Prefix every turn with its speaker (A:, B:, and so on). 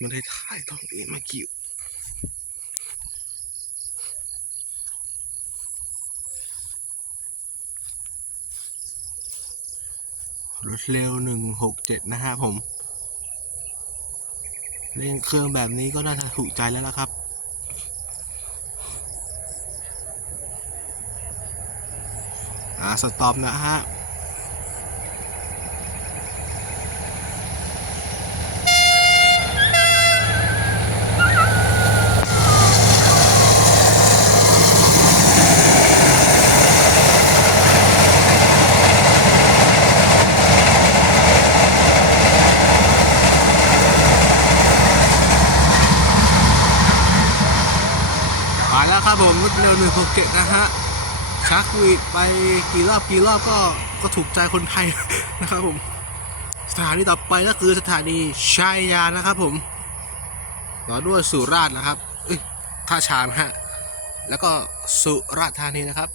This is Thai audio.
A: มันได้ถ่ายต้องเอ็มากิวรถเร็วหนึ่งหกเจ็ดนะฮะผม เร่งเครื่องแบบนี้ก็น่าจะถูกใจแล้วล่ะครับอ่าสต็อปนะฮะ มาแล้วครับผมรถเร็วหนึ่งหกเกตนะฮะชักวีดไปกี่รอบกี่รอบก็ก็ถูกใจคนไทยนะครับผม สถานีต่อไปก็คือสถานีชายานะครับผมต่อด้วยสุราษฎร์นะครับเอ้ยท่าชามฮะแล้วก็สุราษฎร์ธานีนะครับ